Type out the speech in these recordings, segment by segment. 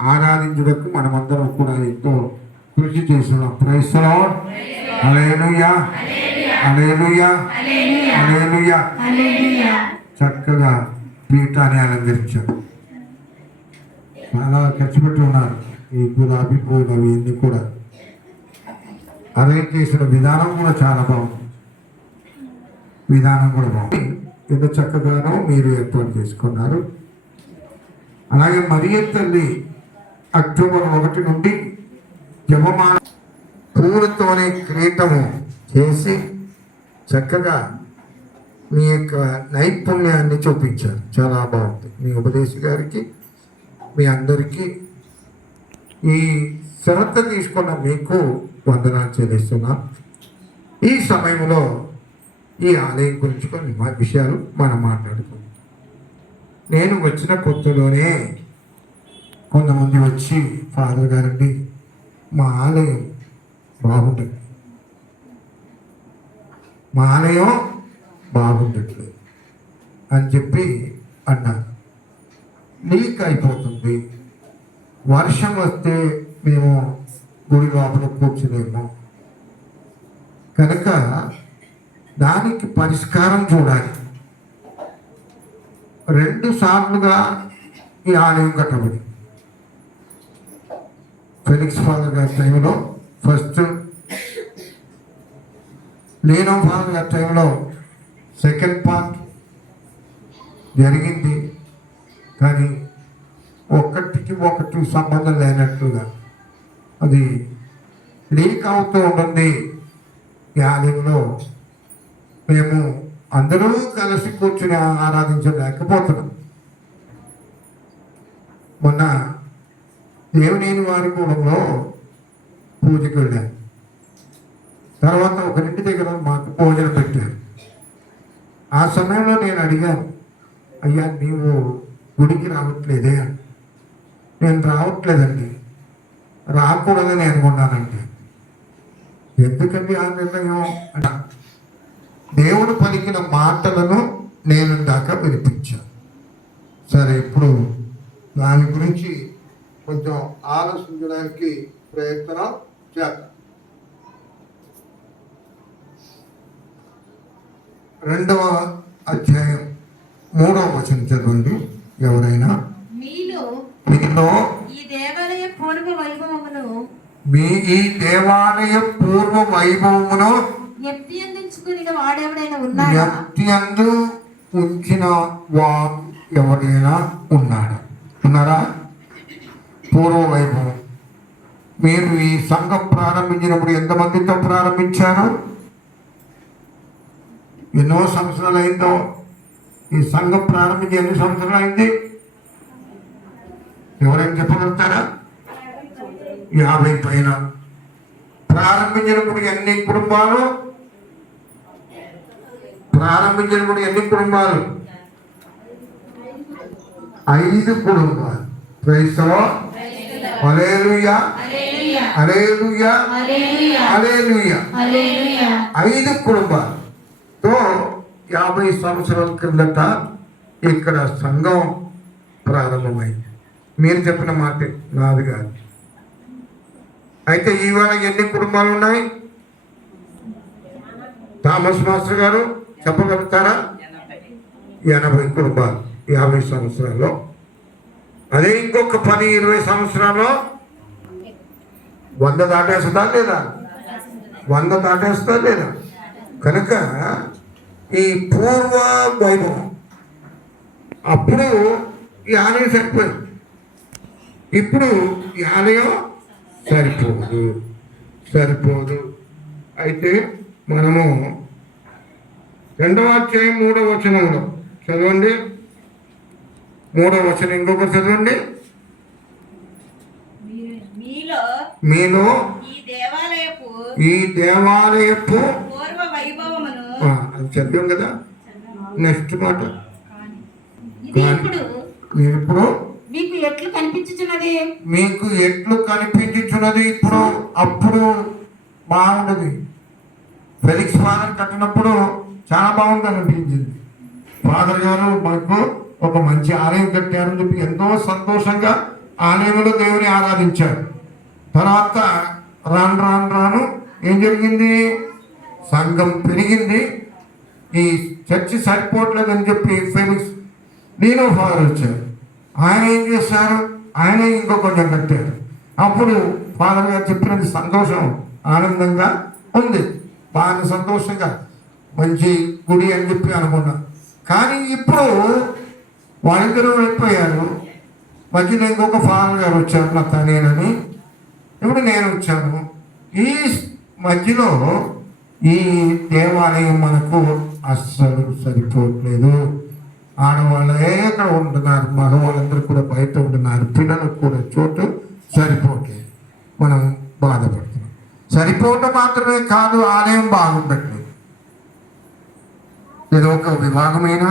ఆరాధించుటకు మనమందరం కూడా ఎంతో కృషి చేస్తున్నాం. Praise the lord. Hallelujah, hallelujah, hallelujah. చక్కగా పీఠాన్ని అలంకరించారు. చాలా ఖర్చు పెట్టి ఉన్నారు. ఈ గులాబీ పూలు అవి ఇన్ని కూడా అరేంజ్ చేసిన విధానం కూడా చాలా బాగుంది. ఎంత చక్కగానో మీరు ఏర్పాటు చేసుకున్నారు. అలాగే మరియ తల్లి అక్టోబర్ 1 నుండి జపమాల పూలతోనే కిరీటము చేసి చక్కగా మీ యొక్క నైపుణ్యాన్ని చూపించారు. చాలా బాగుంది. మీ ఉపదేశ గారికి, మీ అందరికీ, ఈ శ్రద్ధ తీసుకున్న మీకు వందనాలు చెల్లిస్తున్నాం. ఈ సమయంలో ఈ ఆలయం గురించి కొన్ని విషయాలు మనం మాట్లాడుకుందాం. నేను వచ్చిన కొత్తలోనే కొంతమంది వచ్చి, ఫాదర్ గారండి మా ఆలయం బాగుండట్లేదు అని చెప్పి అన్నారు. లీక్ అయిపోతుంది, వర్షం వస్తే మేము గుడి లోపల కూర్చునేమో, కనుక దానికి పరిష్కారం చూడాలి. 2 సార్లుగా ఈ ఆలయం కట్టబడి, ఫెలిక్స్ ఫాదర్ గారి టైంలో ఫస్ట్, లీనో ఫాదర్ గారి టైంలో సెకండ్ పార్ట్ జరిగింది. కానీ ఒకటికి ఒకటి సంబంధం లేనట్లుగా అది లీక్ అవుతూ ఉంటుంది. ఈ ఆలయంలో మేము అందరూ కలిసి కూర్చుని ఆరాధించలేకపోతున్నాం. మొన్న దేవినేని వారి కులంలో పూజకి వెళ్ళాను. తర్వాత ఒకరింటి దగ్గర మాకు భోజనం పెట్టారు. ఆ సమయంలో నేను అడిగాను, అయ్యా నీవు గుడికి రావట్లేదే? నేను రావట్లేదండి, రాకూడదని అనుకున్నానండి. ఎందుకండి ఆ నిర్ణయం? దేవుడు పలికిన మాటలను నేను దాకా వినిపించాను. సరే, ఇప్పుడు దాని గురించి కొంచెం ఆలోచించడానికి ప్రయత్నం చేద్దాం. 2వ అధ్యాయం 3వ వచనం చదవండి ఎవరైనా. మీలో ఈ దేవాలయ పూర్వ వైభవమును ఎత్తియందు ఉంచిన వాడు ఎవరైనా ఉన్నారా? పూర్వ వైభవం. మీరు ఈ సంఘం ప్రారంభించినప్పుడు ఎంతమందితో ప్రారంభించారు? ఎన్నో సంవత్సరాలు అయిందో? ఈ సంఘం ప్రారంభించి ఎన్ని సంవత్సరాలు అయింది? ఎవరైనా చెప్పగలుగుతారా? 50 పైన. ప్రారంభించినప్పుడు ఎన్ని కుటుంబాలు? 5 కుటుంబాలు. Praise the lord. Hallelujah, hallelujah, hallelujah. 5 కుటుంబాలతో 50 సంవత్సరాల క్రిందట ఇక్కడ సంఘం ప్రారంభమైంది. మీరు చెప్పిన మాట నాది కాదు. అయితే ఈవేళ ఎన్ని కుటుంబాలు ఉన్నాయి? థామస్ మాస్టర్ గారు చెప్పగలుగుతారా? 80 కుటుంబాలు 50 సంవత్సరాల్లో. అదే ఇంకొక 10-20 సంవత్సరాల్లో 100 దాటేస్తుందా లేదా? 100 దాటేస్తుందా లేదా? కనుక ఈ పూర్వ వైభవం అప్పుడు ఈ ఆలయం సరిపోయింది. ఇప్పుడు ఈ ఆలయం సరిపోదు. అయితే మనము 2వ అధ్యాయం 3వ వచనంలో చదవండి. 3వ వచనం ఇంకొకటి చదవండి. మీలో ఈ దేవాలయపు అది చదివాం కదా. నెక్స్ట్ మాట, ఇప్పుడు మీకు ఎట్లు కనిపించుచున్నది. ఇప్పుడు అప్పుడు బాగుండదు. ఫెలిక్స్ ఫాదర్ కట్టినప్పుడు చాలా బాగుంది అనిపించింది. ఫాదర్ గారు మాకు ఒక మంచి ఆలయం కట్టారని చెప్పి ఎంతో సంతోషంగా ఆలయంలో దేవుని ఆరాధించారు. తర్వాత రాను ఏం జరిగింది? సంఘం పెరిగింది. ఈ చర్చి సరిపోవట్లేదని చెప్పి ఫెలిక్స్ నేను ఫాదర్ వచ్చారు. ఆయన ఏం చేశారు? ఆయన ఇంకో కొంచెం కట్టారు. అప్పుడు ఫాదర్ గారు చెప్పినది సంతోషం, ఆనందంగా ఉంది, బాగా సంతోషంగా మంచి గుడి అని చెప్పి అనుకున్నాం. కానీ ఇప్పుడు వాళ్ళిద్దరూ వెళ్ళిపోయారు. మధ్యలో ఇంకొక ఫాదర్ గారు వచ్చారు, నా తనేనని. ఇప్పుడు నేను వచ్చాను. ఈ మధ్యలో ఈ దేవాలయం మనకు అస్సలు సరిపోవట్లేదు. ఆడవాళ్ళే అక్కడ ఉంటున్నారు, మగవాళ్ళందరూ కూడా బయట ఉంటున్నారు, పిల్లలకు కూడా చోటు సరిపోవట్లేదు. మనం బాధపడుతున్నాం. సరిపోవటం మాత్రమే కాదు, ఆలయం బాగుండట్లేదు. ఏదో ఒక విభాగమైనా,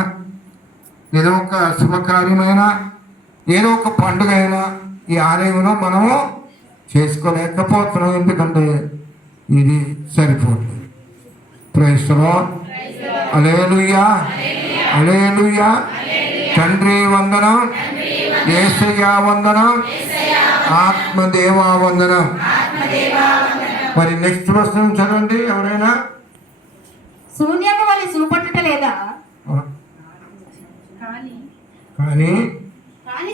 ఏదో ఒక శుభకార్యమైనా, ఏదో ఒక పండుగ అయినా ఈ ఆలయంలో మనము చేసుకోలేకపోతున్నాం. ఎందుకంటే ఇది సరిపోవట్లేదు. Praise the lord. Hallelujah, hallelujah. తండ్రి వందనం, యేసయ్యా వందనం, ఆత్మదేవా వందనం. మరి నెక్స్ట్ ప్రశ్న చదవండి ఎవరైనా. శూన్యము వలె చూపట్టుట లేదా? కానీ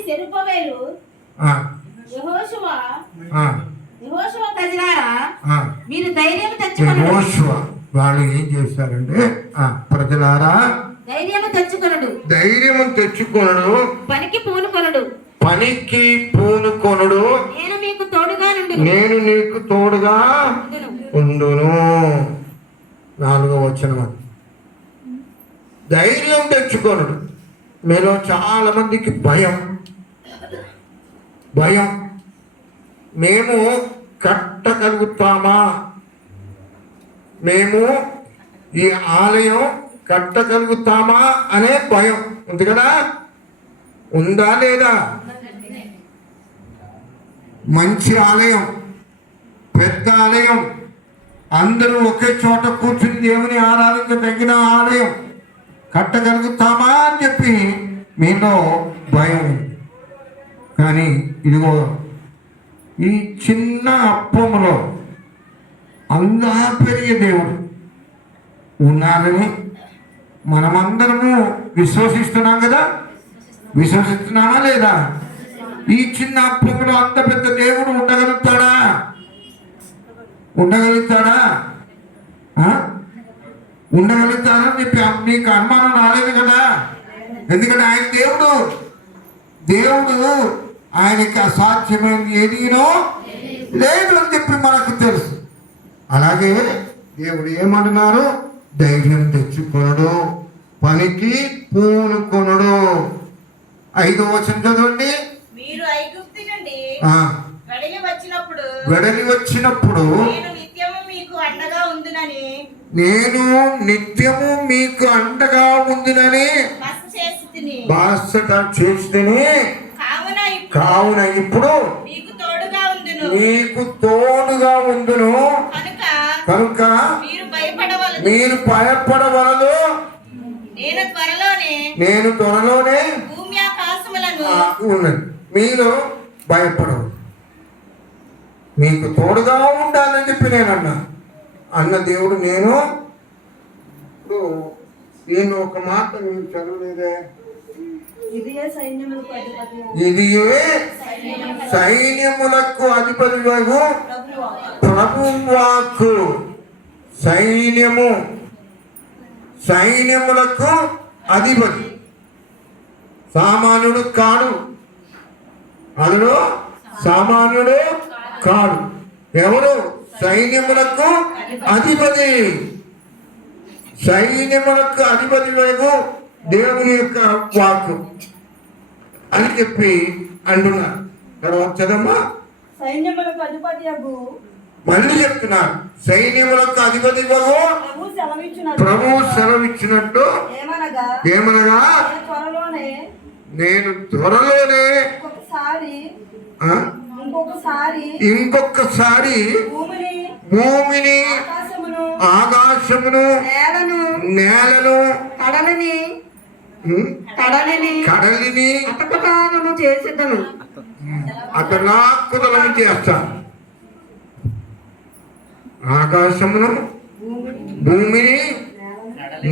సెరుబ్బవేలు యెహోషువ ప్రజలారా, మీరు ధైర్యం తెచ్చుకొనుడు. వాళ్ళు ఏం చేశారంటే, ప్రజలారా ధైర్యము తెచ్చుకొనుడు, పనికి పూనుకొనుడు, నేను మీకు తోడుగా నుండును, నేను నీకు తోడుగా ఉండును. 4వ వచనం. ధైర్యం తెచ్చుకొనుడు. మీలో చాలా మందికి భయం. మేము కట్టగలుగుతామా, మేము ఈ ఆలయం కట్టగలుగుతామా అనే భయం ఉంది కదా. ఉందా లేదా? మంచి ఆలయం, పెద్ద ఆలయం, అందరూ ఒకే చోట కూర్చుని దేవుని ఆరాధించదగిన ఆలయం కట్టగలుగుతామా అని చెప్పి మీలో భయం. కానీ ఇదిగో ఈ చిన్న అప్పములో అందా పెరిగే దేవుడు ఉన్నారని మనమందరము విశ్వసిస్తున్నాం కదా. విశ్వసిస్తున్నామా లేదా? ఈ చిన్న అప్పములో అంత పెద్ద దేవుడు ఉండగలుగుతాడా? ఉండగలుగుతాడని చెప్పి నీకు అనుమానం రాలేదు కదా. ఎందుకంటే ఆయన దేవుడు ఆయనకి అసాధ్యమైనది ఏదీనో లేదు అని చెప్పి మనకు తెలుసు. అలాగే దేవుడు ఏమంటున్నారు? ధైర్యం తెచ్చుకొనుడు, పనికి పూనుకొనుడు. 5వ వచనం చదవండి. మీరు ఐగుప్తు నుండి వెడలి వచ్చినప్పుడు నేను నిత్యము మీకు అండగా ఉందునని బాసట చేసితిని. కావున ఇప్పుడు నీకు తోడుగా ఉందును. కనుక మీరు భయపడవలదు. నేను త్వరలోనే ఉన్నది. మీరు భయపడవు, మీకు తోడుగా ఉండాలని చెప్పి నేను అన్న దేవుడు నేను. నేను ఒక మాట నేను చదవలేదే. ఇదియే సైన్యములకు అధిపతి ప్రభువాకు. సైన్యములకు అధిపతి సామాన్యుడు కాడు. అందులో సామాన్యుడు కాడు. ఎవరు? సైన్యములకు అధిపతి. దేవుని యొక్క వాక్కు అని చెప్పి అంటున్నారు. తర్వాత చదమ్మా. సైన్యములకు అధిపతి మళ్ళీ చెప్తున్నారు. సైన్యములకు అధిపతి ప్రభువు సెలవిచ్చినట్టు ఏమనగా నేను త్వరలోనే ఇంకొకసారి భూమిని, ఆకాశమును, నేలను, కడలిని చేసేదను అతలాకుతలం చేస్తాను. ఆకాశమును, భూమిని,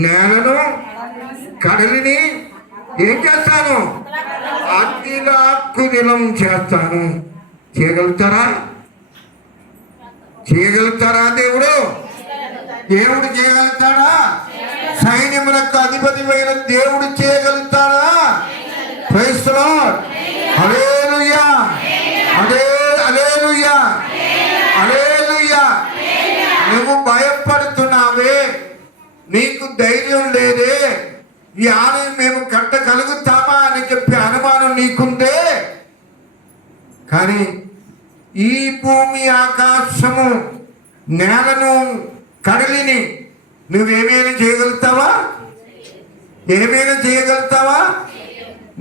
నేలను, కడలిని ఏం చేస్తాను? అతిలాక్కుదిలం చేస్తాను. చేయగలుగుతారా? చేయగలుగుతారా? దేవుడు చేయగలుగుతాడా? సైన్యములకు అధిపతి అయిన దేవుడు చేయగలుగుతాడా? Praise the lord. Hallelujah, hallelujah, hallelujah. నువ్వు భయపడుతున్నావే, నీకు ధైర్యం లేదే, ఈ ఆలయం మేము కట్టగలుగుతామా అని చెప్పి అనుమానం నీకుందే. కానీ ఈ భూమి, ఆకాశము, నేలను, కడలిని నువ్వేమైనా చేయగలుగుతావా? ఏమైనా చేయగలుగుతావా?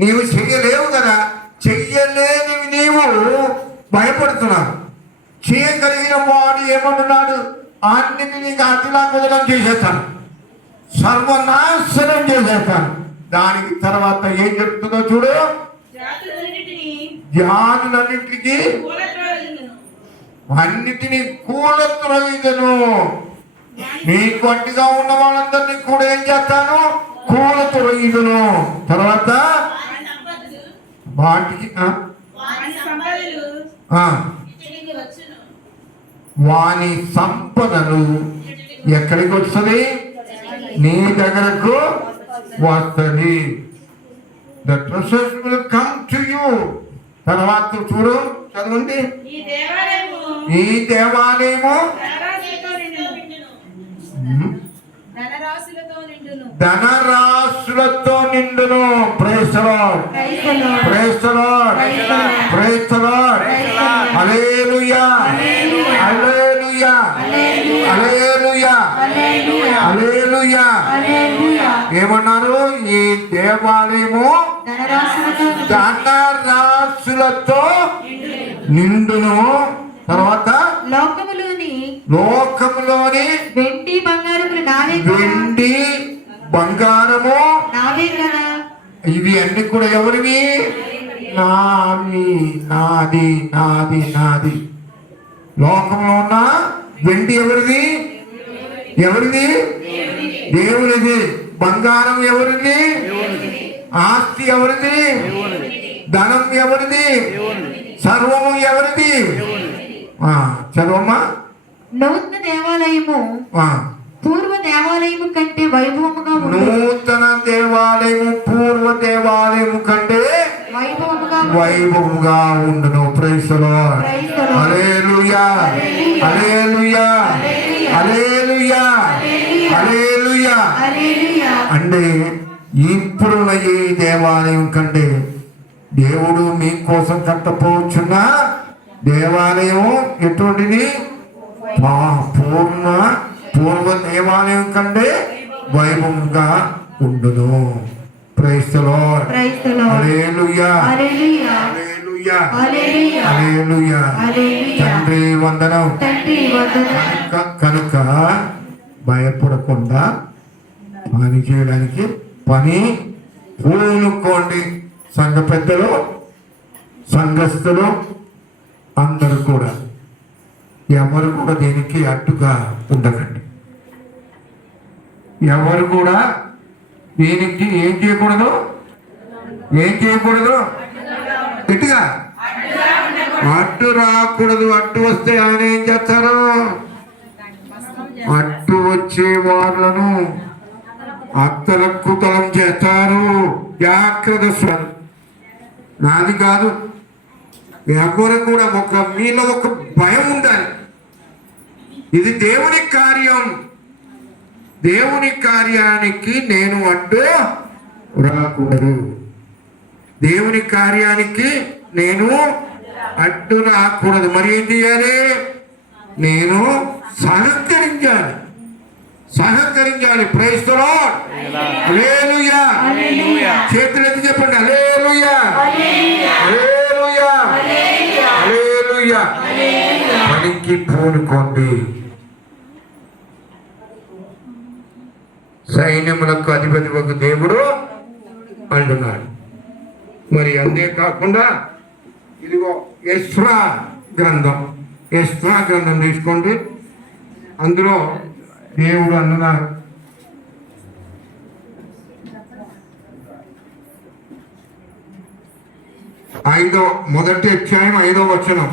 నీవు చెయ్యలేవు కదా. చెయ్యలేనివి నీవు భయపడుతున్నావు. చేయగలిగిన వాడు ఏమంటున్నాడు? అన్నిటినీ అతిలాకుదలం చేసేస్తాను, సర్వనాశనం చేసేస్తాను. దానికి తర్వాత ఏం చెప్తుందో చూడు. జాతులన్నిటికీ అన్నిటినీ కూలత్రొయ్యను. నీకు అడ్డుగా ఉన్న వాళ్ళందరినీ కూడా ఏం చేస్తాను? కూలత్రొయ్యను. తర్వాత వాటికి వాని సంపదలు ఎక్కడికి వస్తుంది? నీ దగ్గరకు వస్తుంది. The treasures will come to you. తర్వాత చూడు, చదవండి. ఈ దేవాలయము ధనరాశులతో నిండును. Praise the lord, praise the lord, praise the lord. Hallelujah, hallelujah, hallelujah, hallelujah. ఏమన్నారు? ఈ దేవాలయము ధనరాశులతో నిండును. తర్వాత లోకములోని వెండి బంగారము నావే కదా. ఇవి అన్ని కూడా ఎవరివి? నాది, నాది, నాది, నాది. లోకంలో ఉన్న వెండి ఎవరిది? ఎవరిది? దేవునిది. బంగారం ఎవరిది? ఆస్తి ఎవరిది? ధనం ఎవరిది? సర్వము ఎవరిది? చదవమ్మా. నూతన దేవాలయము పూర్వ దేవాలయము కంటే వైభవముగా ఉండును. నూతన దేవాలయము పూర్వ దేవాలయము కంటే వైభవముగా ఉండును. Praise the lord. Hallelujah, hallelujah, hallelujah, hallelujah. అంటే ఇప్పుడున్న ఈ దేవాలయం కంటే దేవుడు మీకోసం కట్టపోవచ్చున్న దేవాలయం ఎటువంటిది? పూర్వ దేవాలయం కంటే వైభవంగా ఉండును. Praise the lord. Hallelujah, hallelujah, hallelujah. తండ్రి వందనం. కనుక భయపడకుండా పని చేయడానికి పని పూనుకోండి. సంఘ పెద్దలు, సంఘస్థులు అందరూ కూడా ఎవరు కూడా దీనికి అడ్డుగా ఉండకండి. ఎవరు కూడా దీనికి ఏం చేయకూడదు? ఏం చేయకూడదు? గట్టిగా అడ్డు రాకూడదు. అడ్డు వస్తే ఆయన ఏం చేస్తారు? అడ్డు వచ్చే వాళ్ళను అత్తలక్కుతలం చేస్తారు. జాగ్రత్త. నాది కాదు, ఎవరు కూడా మీలో ఒక భయం ఉండాలి. ఇది దేవుని కార్యం. దేవుని కార్యానికి నేను అడ్డు రాకూడదు. దేవుని కార్యానికి నేను అడ్డు రాకూడదు. మరి ఏం చేయాలి? నేను సహకరించాలి, సహకరించాలి. Praise the lord. హల్లెలూయా. చేతులు ఎత్తి చెప్పండి. హల్లెలూయా, హల్లెలూయా, హల్లెలూయా. పనికి పూనుకోండి. సైన్యములకు అధిపతి ఒక దేవుడు అంటున్నాడు. మరి అంతేకాకుండా ఇదిగో ఎస్రా గ్రంథం తీసుకోండి. అందులో దేవుడు అన్నారు, మొదటి అధ్యాయం 5వ వచనం.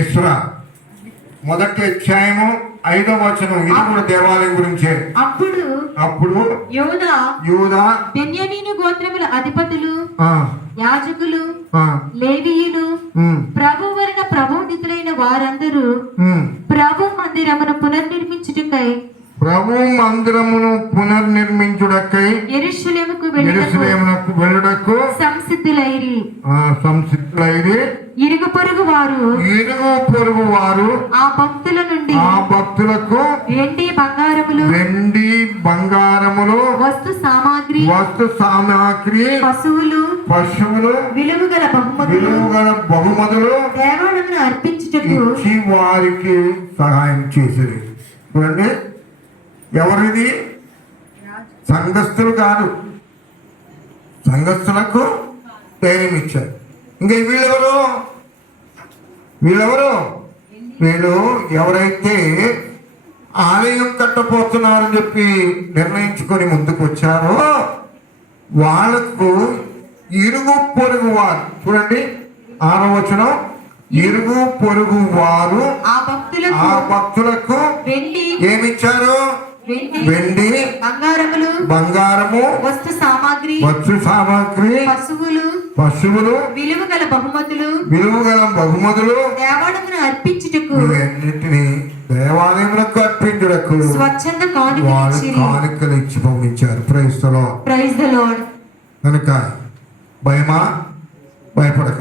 ఎస్రా మొదటి అధ్యాయము 5వ వచనం. ఇది కూడా దేవాలయం గురించే. అప్పుడు యూదా బెన్యామీను గోత్రముల అధిపతులు, యాజకులు, లేవీయులు, ప్రభు వలన ప్రభావితులైన వారందరూ ప్రభు మందిరమును పునర్నిర్మించుటకై యెరూషలేముకు వెళ్ళుటకు సంసిద్ధులైరి. ఇరుగు పొరుగు వారు ఆ భక్తులకు వెండి బంగారములు వస్తు సామాగ్రి పశువులు విలువగల బహుమతులు దేవాలయమును అర్పించుటకు వారికి సహాయం చేసేది. చూడండి, ఎవరిది? సంఘస్థులు కాదు, సంఘస్థులకు ధైర్యం ఇచ్చారు. ఇంకా వీళ్ళెవరు? వీళ్ళు ఎవరైతే ఆలయం కట్టపోతున్నారని చెప్పి నిర్ణయించుకొని ముందుకు వచ్చారో వాళ్ళకు ఇరుగు పొరుగు వారు, చూడండి 6వ వచనం, ఇరుగు పొరుగు వారు ఆ భక్తులకు ఏమిచ్చారు? వెండి బంగారము వస్తు సామాగ్రి పశువులు విలువగల బహుమతులు దేవాలయమును అర్పించుటకు స్వచ్ఛంద కానుకలు ఇచ్చి పంపించారు. Praise the Lord. కనుక భయపడక.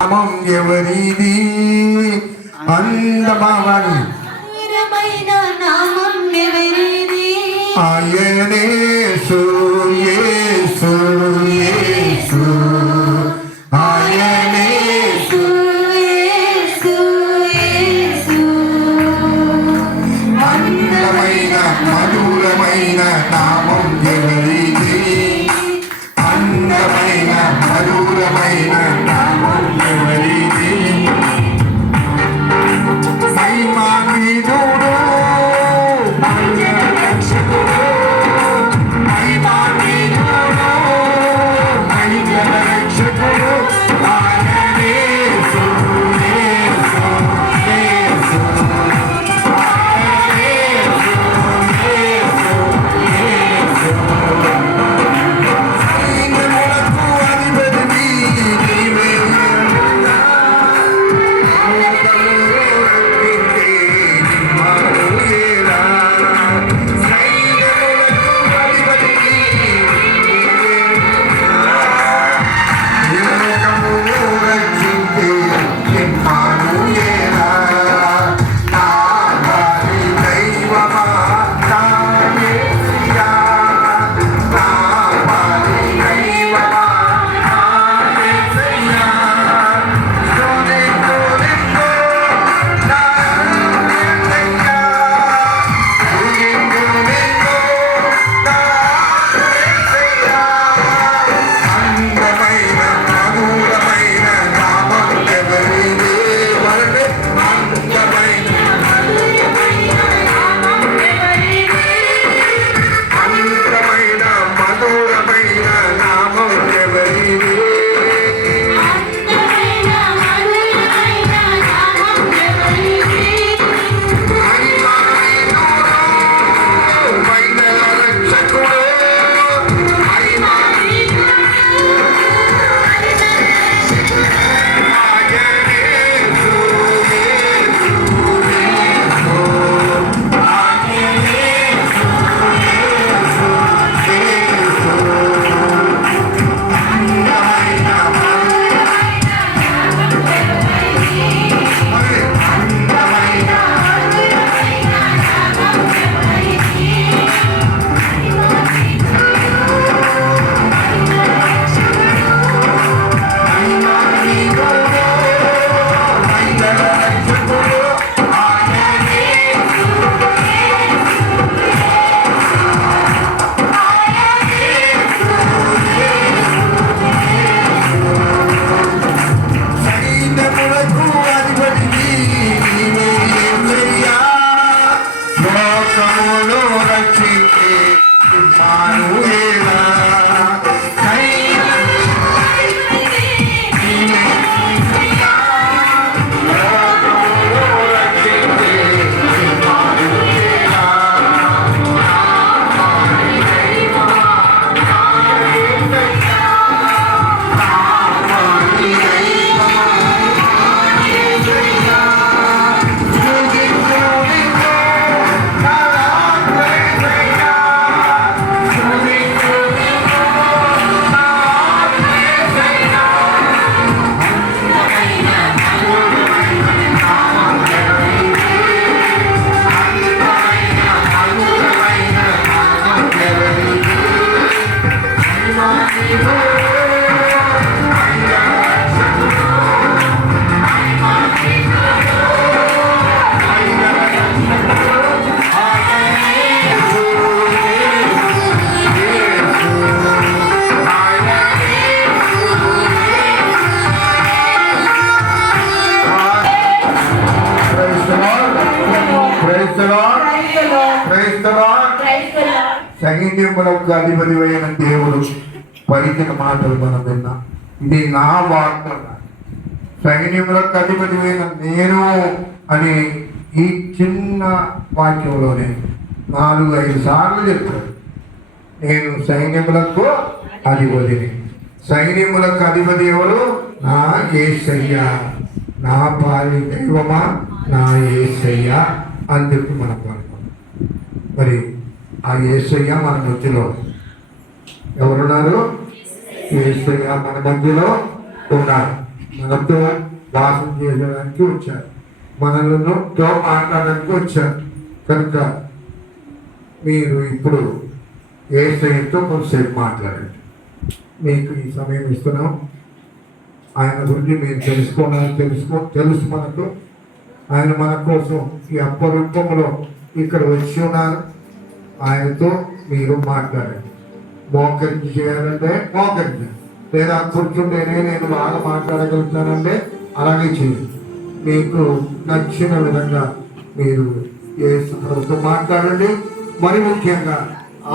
నామం ఎవరిది? అందమవని నామం ఎవరిది? ఆయనేసు యేసు యేసు ఆయనేసు యేసు యేసు. అందమైన మధురమైన నామం ఎవరిది? అందమైన మధురమైన నామం ఎవరిది? మహిమాన్వితుడు రక్షకుడు, మహిమాన్వితుడు సైన్యములకు అధిపతివైన దేవుడు పలికిన మాటలు మనం విన్నాం. ఇది నా వార్త. సైన్యములకు అధిపతివైన నేను అని ఈ చిన్న వాక్యంలోనే 4-5 సార్లు చెప్తాడు. నేను సైన్యములకు అధిపతిని. సైన్యములకు అధిపతి ఎవరు? నా యేసయ్య, నా పాలి దైవమా, నా యేసయ్య అని చెప్పి మనం అనుకున్నాం. మరి ఆ యేసయ్య మన మధ్యలో ఎవరున్నారు? యేసయ్య మన మధ్యలో ఉన్నారు. మనతో వాసం చేయడానికి వచ్చారు, మనలతో మాట్లాడడానికి వచ్చారు. కనుక మీరు ఇప్పుడు యేసయ్యతో కొంతసేపు మాట్లాడండి. మీకు ఈ సమయం ఇస్తున్నాం. ఆయన గురించి మీరు తెలుసు మనకు. ఆయన మన కోసం ఈ అప్పరూపంలో ఇక్కడ వచ్చి ఉన్నారు. ఆయనతో మీరు మాట్లాడండి. మోకరించి చేయాలంటే మోకరించి, లేదా కూర్చుంటేనే నేను బాగా మాట్లాడగలుగుతానంటే అలాగే చేయండి. మీకు నచ్చిన విధంగా మీరు యేసు ప్రభుతో మాట్లాడండి. మరి ముఖ్యంగా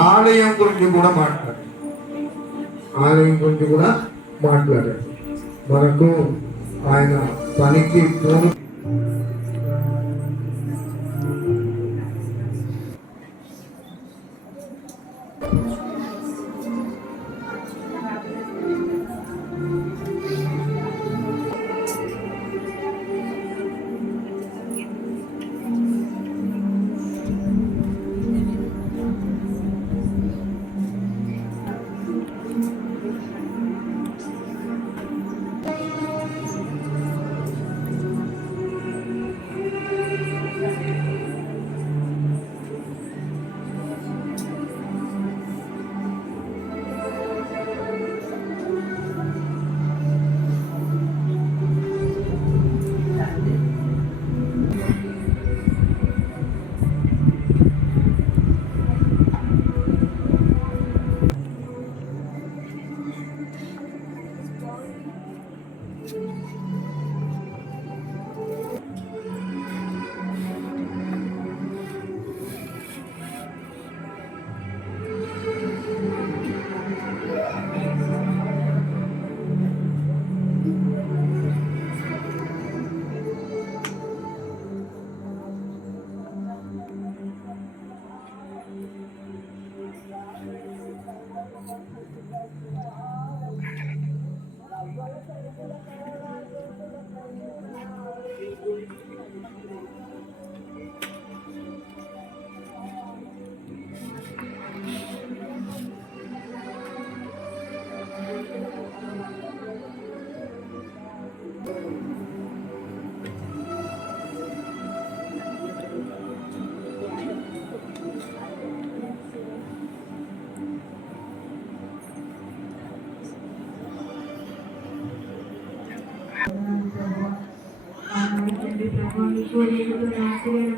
ఆలయం గురించి కూడా మాట్లాడండి. ఆలయం గురించి కూడా మాట్లాడండి. మనకు ఆయన పనికి తోడు.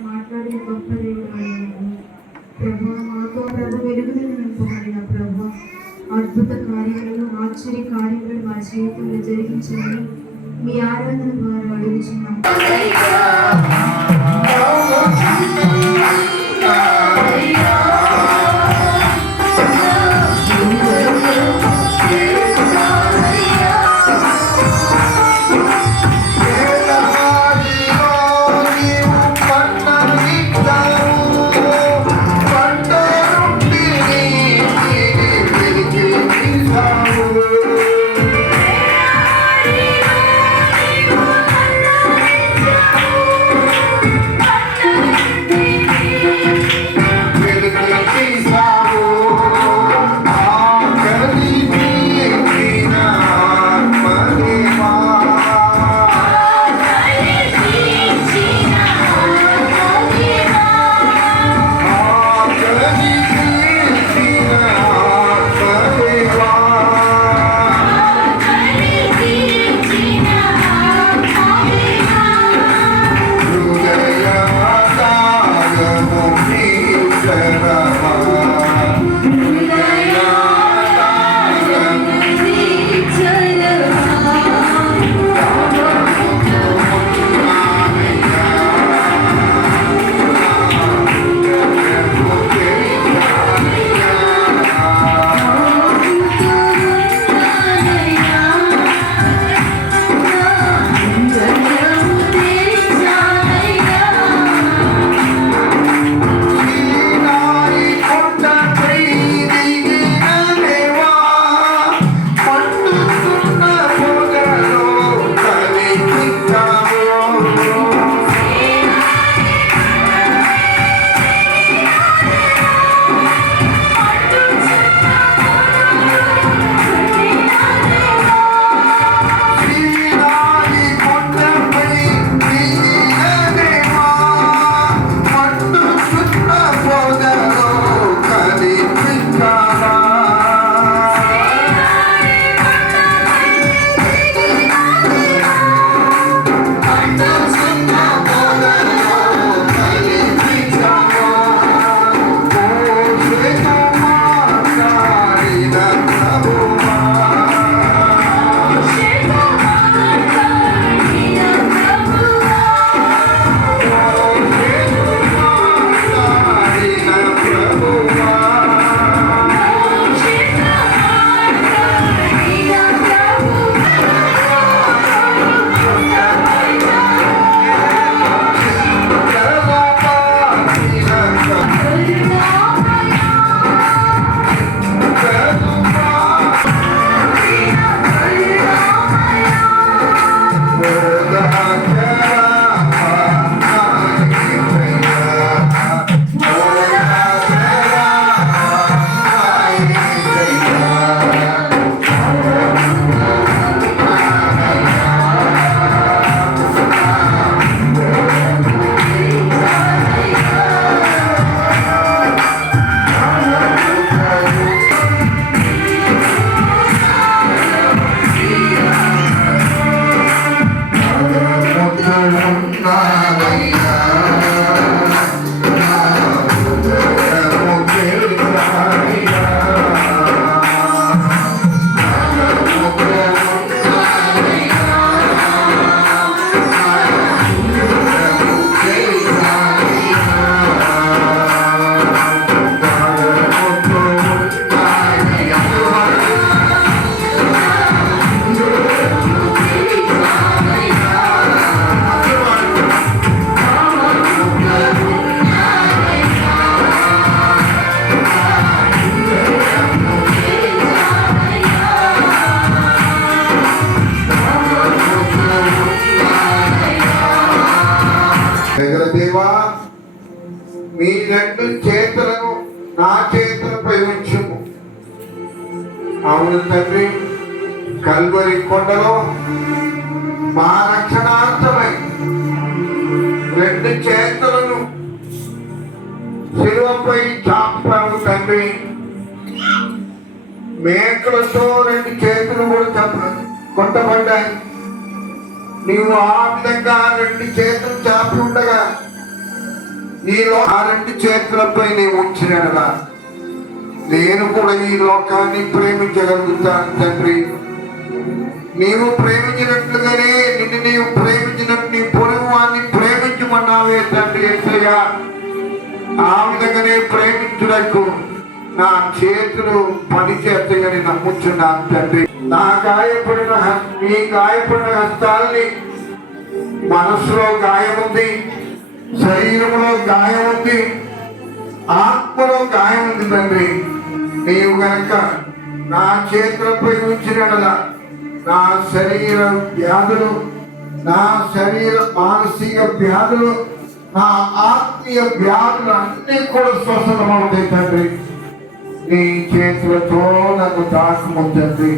మాట్లాడి గొప్ప దేవుడు ప్రభు, మాతో ప్రభు వెలుగులను నింపబడిన ప్రభు, అద్భుత కార్యాలను ఆశ్చర్య కార్యాలను మా జీవితంలో జరిగించమని మీ ఆరాధన ద్వారా అడుగుతున్నాం. Oh ఉన్నావయ్యా నా హృదయము చేరుతావయ్యా దేవా మీ రెండు చేతులను నా చేతులపై ఉంచుము. అవును తండ్రి, కల్వరి కొండలో మా రక్షణార్థమై రెండు చేతులను శిలువపై చాపావు తండ్రి. మేకలతో రెండు చేతులు కూడా కొట్టబడ్డాయి. నీవు ఆ విధంగా రెండు చేతులు చాపి ఉండగా నీలో ఆ రెండు చేతులపై నీవు ఉంచినగా నేను కూడా ఈ లోకాన్ని ప్రేమించగలుగుతాను తండ్రి. నీవు ప్రేమించినట్లుగానే నిన్ను నీవు ప్రేమించినట్టు నీ పొరుగు వాడిని ప్రేమించమన్నావే తండ్రి యేసయ్యా. ఆ విధంగానే ప్రేమించుటకు నా చేతులు పనిచేస్తాయని నమ్ముచున్నాను తండ్రి. నా గాయపడిన నీ గాయపడిన హస్తాల్ని, మనసులో గాయం ఉంది, శరీరంలో గాయం ఉంది, ఆత్మలో గాయం ఉంది తండ్రి. నీవు గనక నా చేతులపై ఉంచినట్లా నా శరీర వ్యాధులు, నా శరీర మానసిక వ్యాధులు, నా ఆత్మీయ వ్యాధులు అన్నీ కూడా స్వస్థమవుతాయి తండ్రి. నీ చేతులతో నన్ను తాకుము తండ్రి.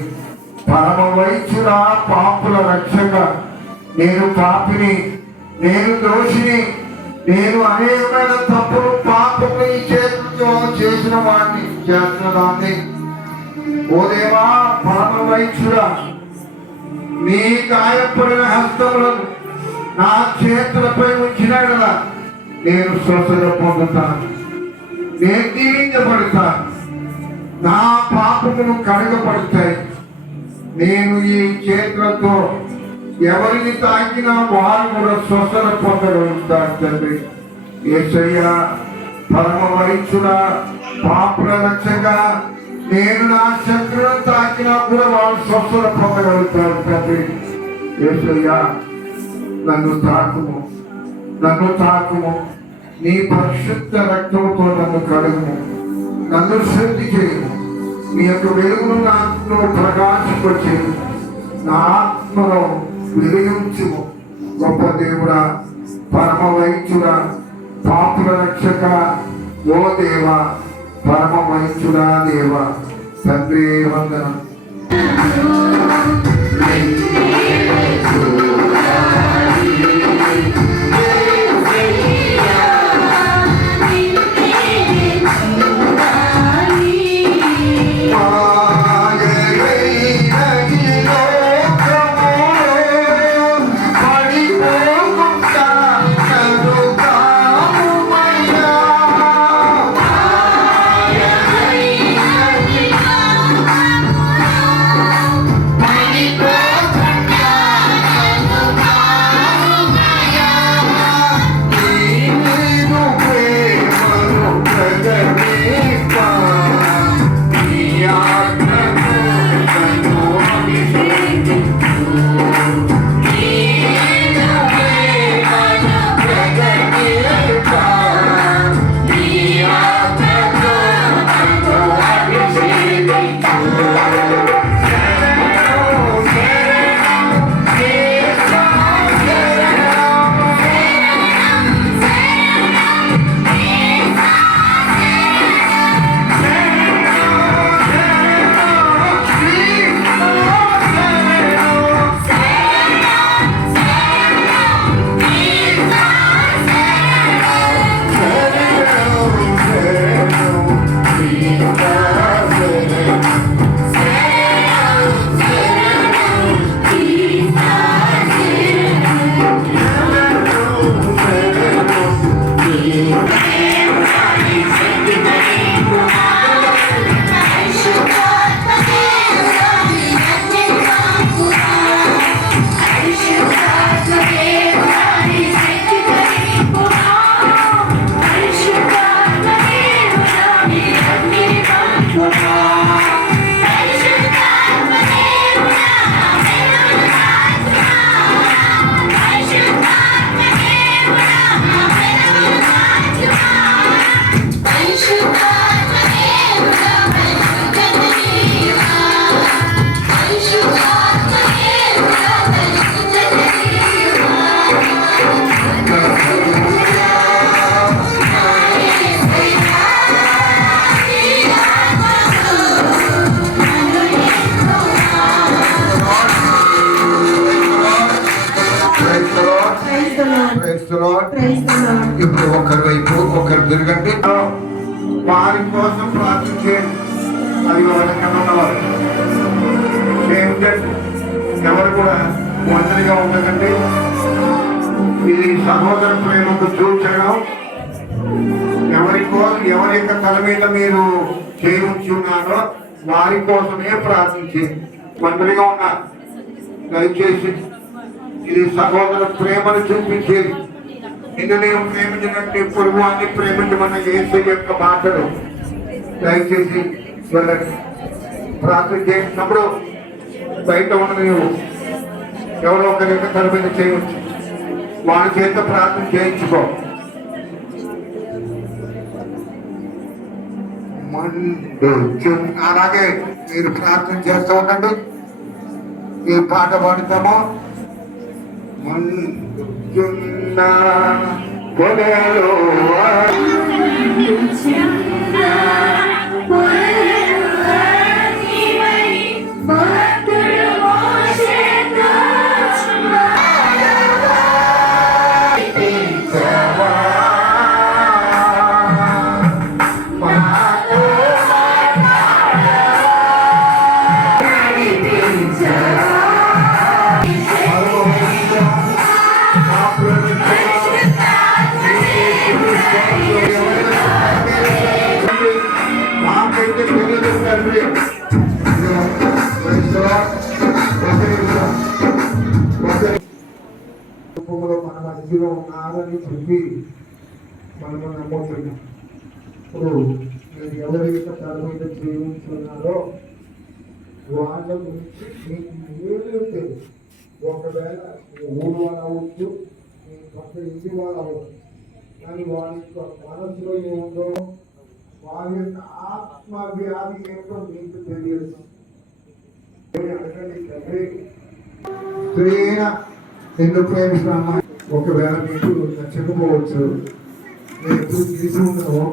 పరమ వైద్యుడా, పాపుల రక్షక, నేను పాపిని, నేను దోషిని, నేను అనేకమైన తప్పులు పాపము ఈ చేతులతో చేసిన వాడిని చేస్తున్నదాన్ని. ఓ దేవా, పరమ వైద్యుడా, నీ గాయపడిన హస్తములను నా చేతులపై ఉంచినట్లా నేను స్వస్థత పొందుతాను, నేను దీవించబడతాను, నా పాపములు కడగబడతాయి. నేను ఈ చేతులతో ఎవరిని తాకినా వారు కూడా స్వస్థత పొందగలుగుతారు తండ్రి. యేసయ్యా, పరమ వైద్యుడా, పాపుల రక్షగా, నేను నా శత్రువులను తాకినా కూడా వారు స్వస్థత పొందగలుగుతారు తండ్రి. యేసయ్యా, నన్ను తాకుము, నన్ను తాకుము, నీ పరిశుద్ధ రక్తముతో నన్ను కడుగుము, నన్ను శుద్ధి చేయము, నీ యొక్క వెలుగును నా ఆత్మలో ప్రకాశింపచేయము, నా ఆత్మలో వెలిగించుము. గొప్ప దేవుడా, పరమ వైద్యుడా, పాపుల రక్షక, ఓ దేవా, పరమ వైద్యుడా దేవా, తండ్రి వందనం. Praise the Lord. Praise the Lord. ఇప్పుడు ఒకరి వైపు ఒకరు తిరగండి. వారి కోసం ప్రార్థన చేయండి. అది ఎవరికన్నా ఉన్నవారు ఏమిటంటే ఎవరు కూడా ఒంటరిగా ఉండకండి. ఇది సహోదర ప్రేమకు చూచడం. ఎవరి యొక్క తల మీద మీరు చేయించున్నారో వారి కోసమే ప్రార్థించి ఒంటరిగా ఉన్నారు. దయచేసి ఇది సహోదర ప్రేమను చూపించేది. నిన్ను నేను ప్రేమించినట్టు పొరుగు అని ప్రేమించమన్న యేసు యొక్క మాటలు దయచేసి వెళ్ళండి. ప్రార్థన చేసినప్పుడు బయట ఉన్నది నువ్వు ఎవరో ఒకరి యొక్క తల మీద చేయవచ్చు. వాళ్ళ చేత ప్రార్థన చేయించుకో. అలాగే మీరు ప్రార్థన చేస్తూ ఉండండి. ఈ పాట పాడుతామో మంచున్న పొదలో మన మధ్యలో ఉన్నారని చెప్పి మనము నమ్ముతున్నాం. ఇప్పుడు మీరు ఎవరి యొక్క తల మీద జీవించున్నారో వాళ్ళ గురించి మీకు ఏదైతే ఒకవేళ ఊరు వాళ్ళు అవ్వచ్చు, మీ పక్క ఇంటి వాళ్ళు అవ్వచ్చు, కానీ వారి యొక్క మనసులో ఏముందో వారి యొక్క ఆత్మ వ్యాధి ఏంటో మీకు తెలియదు. అడగండి తండ్రి, స్త్రీన నిన్ను ప్రేమిస్తున్న అమ్మాయి ఒకవేళ మీకు నచ్చకపోవచ్చు. నేను ఎప్పుడు తీసి ఉన్నాను.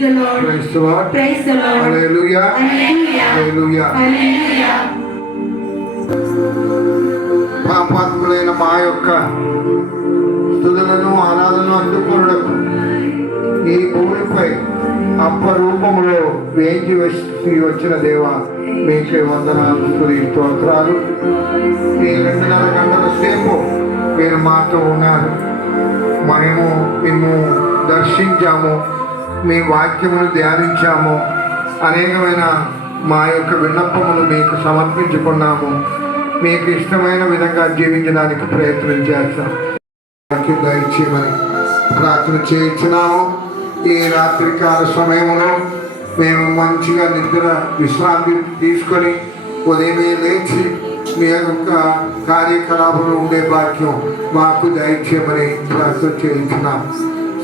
the Lord. Praise the Lord. Praise the Lord. Hallelujah. Hallelujah. Hallelujah. Hallelujah. పాపాత్ములైన మా యొక్క స్తుతులను ఆరాధనను అందుకొనుటకు ఈ భూమిపై అప్పరూపములో వేచి వచ్చిన దేవా మీకే వందనాలు స్తుతి స్తోత్రాలు. ఈ 2.5 గంటల సేపు మీరు మాతో ఉన్నారు. మేము మేము దర్శించాము, మీ వాక్యమును ధ్యానించాము, అనేకమైన మా యొక్క విన్నపములు మీకు సమర్పించుకున్నాము. మీకు ఇష్టమైన విధంగా జీవించడానికి ప్రయత్నం చేస్తాం. వాక్యం దయచేయమని ప్రార్థన చేయించున్నాము. ఈ రాత్రికాల సమయంలో మేము మంచిగా నిద్ర విశ్రాంతి తీసుకొని ఉదయమే లేచి మీ యొక్క కార్యకలాపంలో ఉండే భాగ్యం మాకు దయచేయమని ప్రార్థన చేయించున్నాం.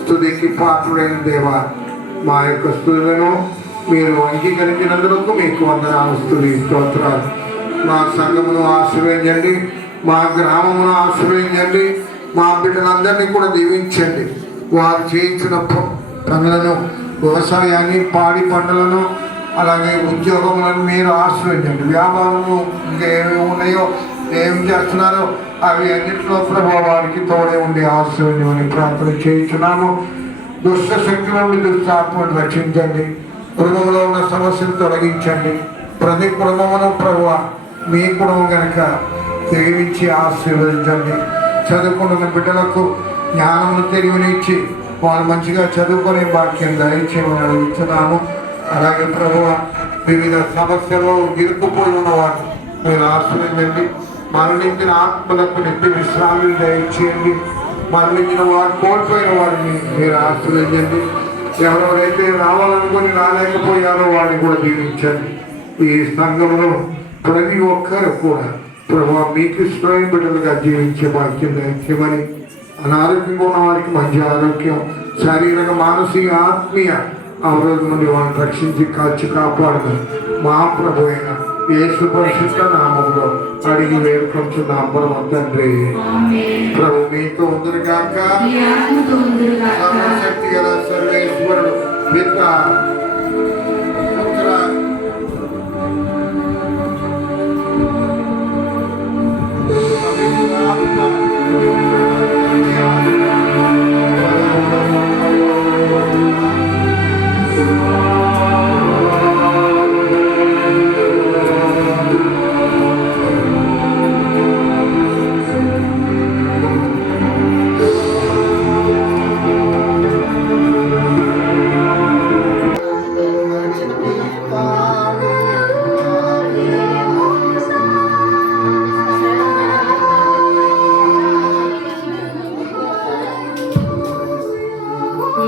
స్తుతికి పాత్రుడైన దేవా, మా యొక్క స్తుతులను మీరు అంగీకరించినందుకు మీకు వందనాలు స్తుతి స్తోత్రాలు. మా సంఘమును ఆశీర్వదించండి, మా గ్రామమును ఆశీర్వదించండి, మా బిడ్డలందరినీ కూడా దీవించండి. వారు చేయించిన పనులను, వ్యవసాయాన్ని, పాడి పంటలను, అలాగే ఉద్యోగములను మీరు ఆశ్రయించండి. వ్యాపారము ఇంకా ఏమేమి ఉన్నాయో, ఏం చేస్తున్నారో అవి అన్నింటిలో ప్రభావానికి తోడే ఉండి ఆశ్రయించమని ప్రార్థన చేయించున్నాము. దుష్ట శక్తుల నుండి దుష్టాత్మను రక్షించండి. కుటుంబంలో ఉన్న సమస్యలు తొలగించండి. ప్రతి కుటుంబమును ప్రభు మీ కుటుంబం కనుక తెలివించి ఆశీర్వదించండి. చదువుకుంటున్న బిడ్డలకు జ్ఞానమును తెలివినిచ్చి వాళ్ళు మంచిగా చదువుకునే భాగ్యం దయచేయమని అడుగుతున్నాము. అలాగే ప్రభువ వివిధ సమస్యల్లో ఇరుక్కుపోయి ఉన్నవారు మీరు ఆశ్రయించండి. మరణించిన ఆత్మలకు నిత్య విశ్రాంతిని దయచేయండి. మరణించిన వారు, కోల్పోయిన వారిని మీరు ఆశ్రయించండి. ఎవరెవరైతే రావాలనుకుని రాలేకపోయారో వారిని కూడా దీవించండి. ఈ సంఘంలో ప్రతి ఒక్కరు కూడా ప్రభు మీకు ఇష్టమైన బిడ్డలుగా జీవించే భాగ్యం దయచేయమని, అనారోగ్యంగా ఉన్న వారికి మంచి ఆరోగ్యం, శారీరక, మానసిక, ఆత్మీయ అవరోధం నుండి వాళ్ళని రక్షించి కాచి కాపాడదు మా ప్రభు అయిన యేసు పరిశుద్ధ నామంలో అడిగి వేడుకొంచున్నాం పరమ తండ్రి. ప్రభు మీతో ఉందరుగాక. సర్వశక్తి గల సర్వేశ్వరుడు పిత పుత్ర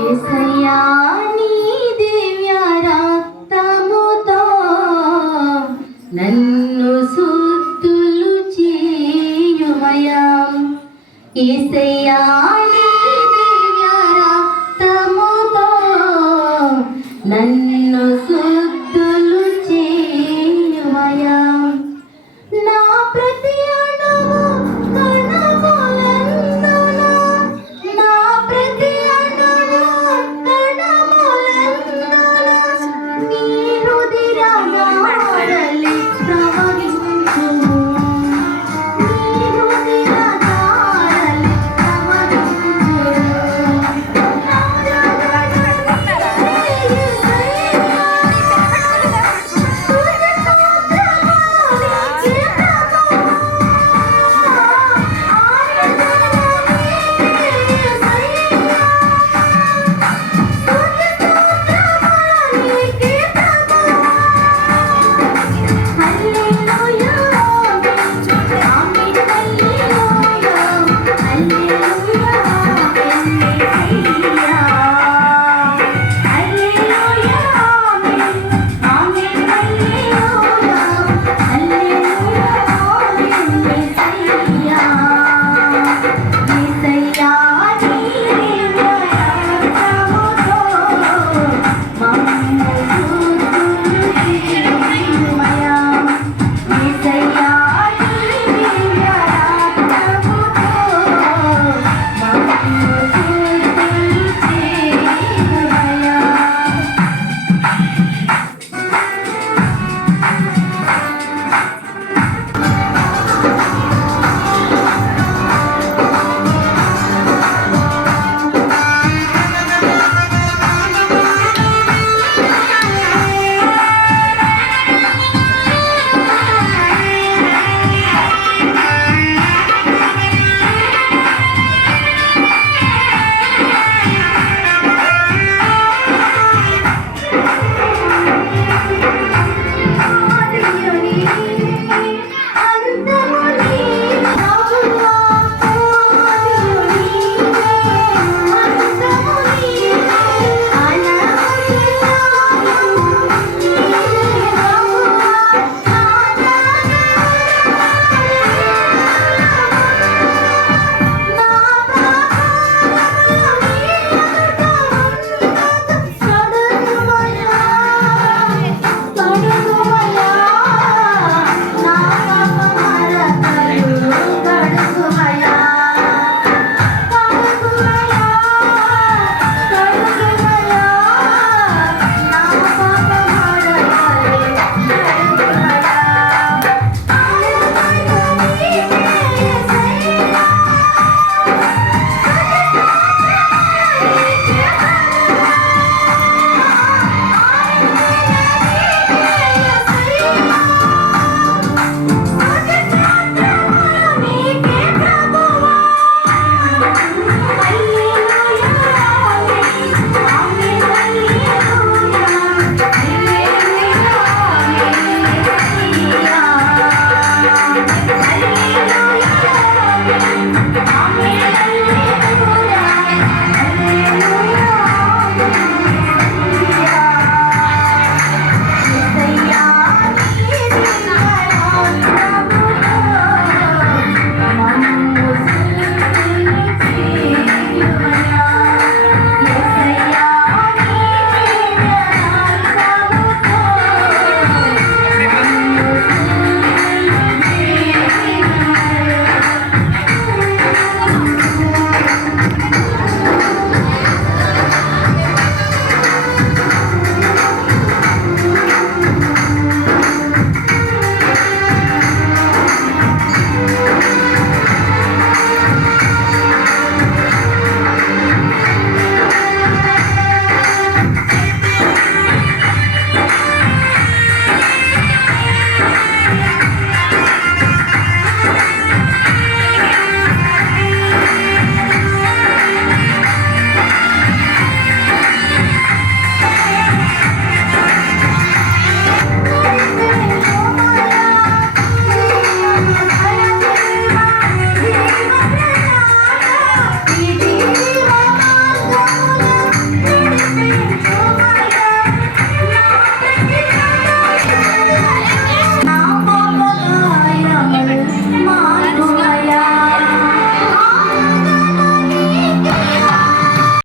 యేసయ్యా నీ దివ్య రక్తముతో నన్ను శుద్ధులు చేయుమయా. యేసయ్యా నీ దివ్య రక్తముతో నన్ను